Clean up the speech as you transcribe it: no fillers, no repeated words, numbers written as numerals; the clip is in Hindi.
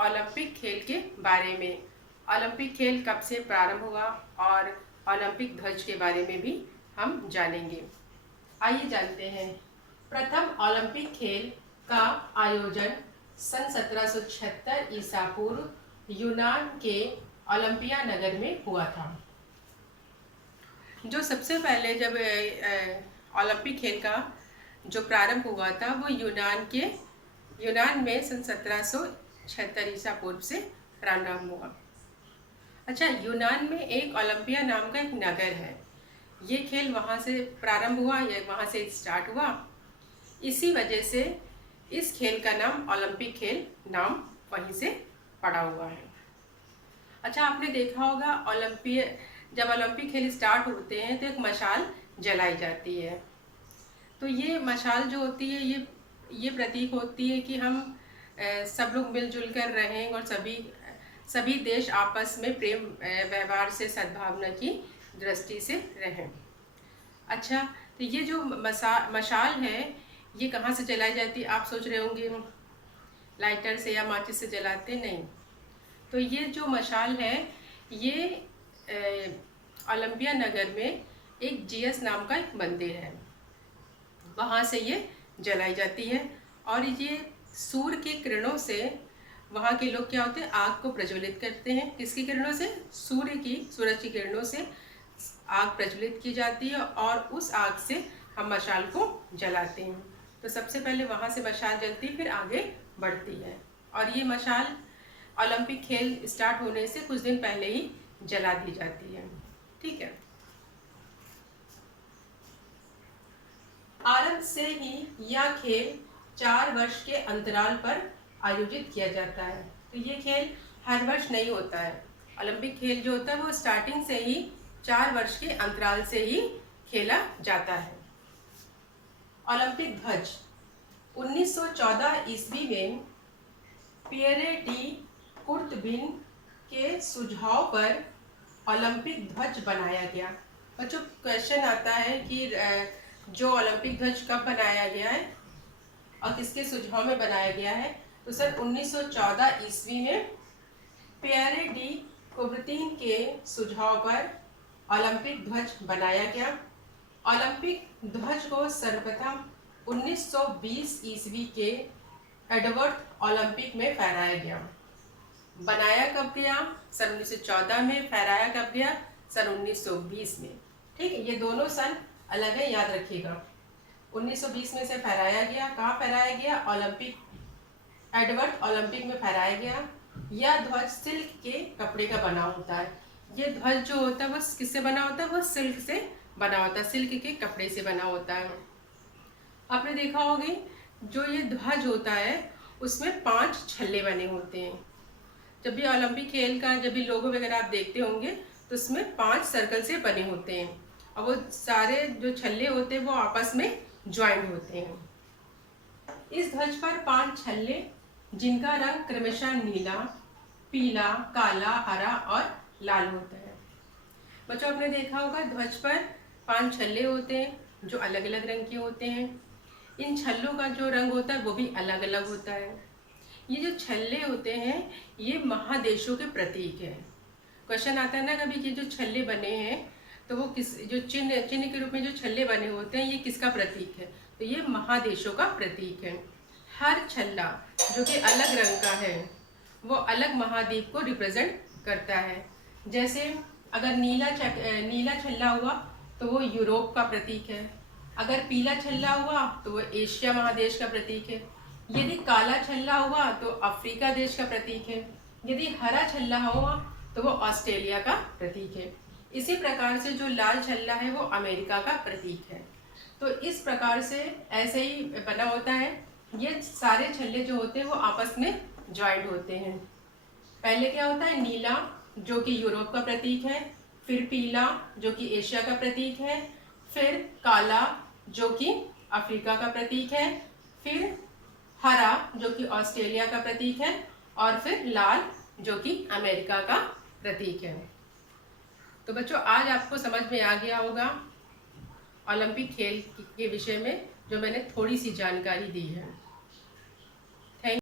ओलंपिक खेल के बारे में। ओलंपिक खेल कब से प्रारंभ हुआ और ओलंपिक ध्वज के बारे में भी हम जानेंगे। आइए जानते हैं। प्रथम ओलंपिक खेल का आयोजन सन 1776 ईसा पूर्व यूनान के ओलंपिया नगर में हुआ था। जो सबसे पहले जब ओलंपिक खेल का जो प्रारंभ हुआ था वो यूनान में सन 1776 ईसा पूर्व से प्रारंभ हुआ। अच्छा, यूनान में एक ओलंपिया नाम का एक नगर है। ये खेल वहाँ से प्रारंभ हुआ या वहाँ से स्टार्ट हुआ। इसी वजह से इस खेल का नाम ओलंपिक खेल नाम वहीं से पड़ा हुआ है। अच्छा, आपने देखा होगा जब ओलंपिक खेल स्टार्ट होते हैं तो एक मशाल जलाई जाती है। तो ये मशाल जो होती है ये प्रतीक होती है कि हम सब लोग मिलजुल कर रहें और सभी देश आपस में प्रेम व्यवहार से सद्भावना की दृष्टि से रहें। अच्छा, तो ये जो मशाल है ये कहाँ से जलाई जाती है? आप सोच रहे होंगे लाइटर से या माचिस से जलाते नहीं। तो ये जो मशाल है ये ओलंपिया नगर में एक जीएस नाम का एक मंदिर है, वहाँ से ये जलाई जाती है। और ये सूर्य की किरणों से वहाँ के लोग क्या होते हैं, आग को प्रज्वलित करते हैं। किसकी किरणों से? सूरज की किरणों से आग प्रज्वलित की जाती है और उस आग से हम मशाल को जलाते हैं। तो सबसे पहले वहाँ से मशाल जलती फिर आगे बढ़ती है। और ये मशाल ओलंपिक खेल स्टार्ट होने से कुछ दिन पहले ही जला दी जाती है। ठीक है। आरंभ से ही यह खेल 4 वर्ष के अंतराल पर आयोजित किया जाता है। तो ये खेल हर वर्ष नहीं होता है। ओलंपिक खेल जो होता है वो स्टार्टिंग से ही 4 वर्ष के अंतराल से ही खेला जाता है। ओलंपिक ध्वज 1914 ईस्वी में पियरे डी कुर्तबिन के सुझाव पर ओलंपिक ध्वज बनाया गया। बच्चों, क्वेश्चन आता है कि जो ओलंपिक ध्वज कब बनाया गया है और किसके सुझाव में बनाया गया है? तो सर 1914 ईस्वी में पियरे डी कुबर्तीन के सुझाव पर ओलंपिक ध्वज बनाया गया। ओलंपिक ध्वज को सर्वप्रथम 1920 ईस्वी के एडवर्ड ओलंपिक में फहराया गया। बनाया कब गया? सन 1914 में। फहराया कब गया? सन 1920 में। ठीक है, ये दोनों सन अलग है, याद रखिएगा। 1920 में से फहराया गया। कहाँ फहराया गया? एडवर्ड ओलंपिक में फहराया गया। यह ध्वज सिल्क के कपड़े का बना होता है। ये ध्वज जो होता है वो किससे बना होता है? वो सिल्क से बना होता है, सिल्क के कपड़े से बना होता है। आपने देखा होगी जो ये ध्वज होता है उसमें 5 छल्ले बने होते हैं। जब भी ओलंपिक खेल का जब भी लोगो वगैरह आप देखते होंगे तो उसमें 5 सर्कल से बने होते हैं और वो सारे जो छल्ले होते हैं वो आपस में ज्वाइंट होते हैं। इस ध्वज पर 5 छल्ले जिनका रंग क्रमशः नीला, पीला, काला, हरा और लाल होता है। बच्चों, आपने देखा होगा ध्वज पर 5 छल्ले होते हैं जो अलग अलग रंग के होते हैं। इन छल्लों का जो रंग होता है वो भी अलग अलग होता है। ये जो छल्ले होते हैं ये महादेशों के प्रतीक है। क्वेश्चन आता है ना कभी कि जो छल्ले बने हैं तो वो जो चिन्ह के रूप में जो छल्ले बने होते हैं ये किसका प्रतीक है? तो ये महादेशों का प्रतीक है। हर छल्ला जो कि अलग रंग का है वो अलग महाद्वीप को रिप्रेजेंट करता है। जैसे अगर नीला छल्ला हुआ तो वो यूरोप का प्रतीक है। अगर पीला छल्ला हुआ तो वो एशिया महादेश का प्रतीक है। यदि काला छल्ला हुआ तो अफ्रीका देश का प्रतीक है। यदि हरा छल्ला हुआ तो वो ऑस्ट्रेलिया का प्रतीक है। इसी प्रकार से जो लाल छल्ला है वो अमेरिका का प्रतीक है। तो इस प्रकार से ऐसे ही बना होता है। ये सारे छल्ले जो होते हैं वो आपस में ज्वाइंट होते हैं। पहले क्या होता है? नीला जो कि यूरोप का प्रतीक है, फिर पीला जो कि एशिया का प्रतीक है, फिर काला जो कि अफ्रीका का प्रतीक है, फिर हरा जो कि ऑस्ट्रेलिया का प्रतीक है और फिर लाल जो कि अमेरिका का प्रतीक है। तो बच्चों, आज आपको समझ में आ गया होगा ओलंपिक खेल के विषय में जो मैंने थोड़ी सी जानकारी दी है।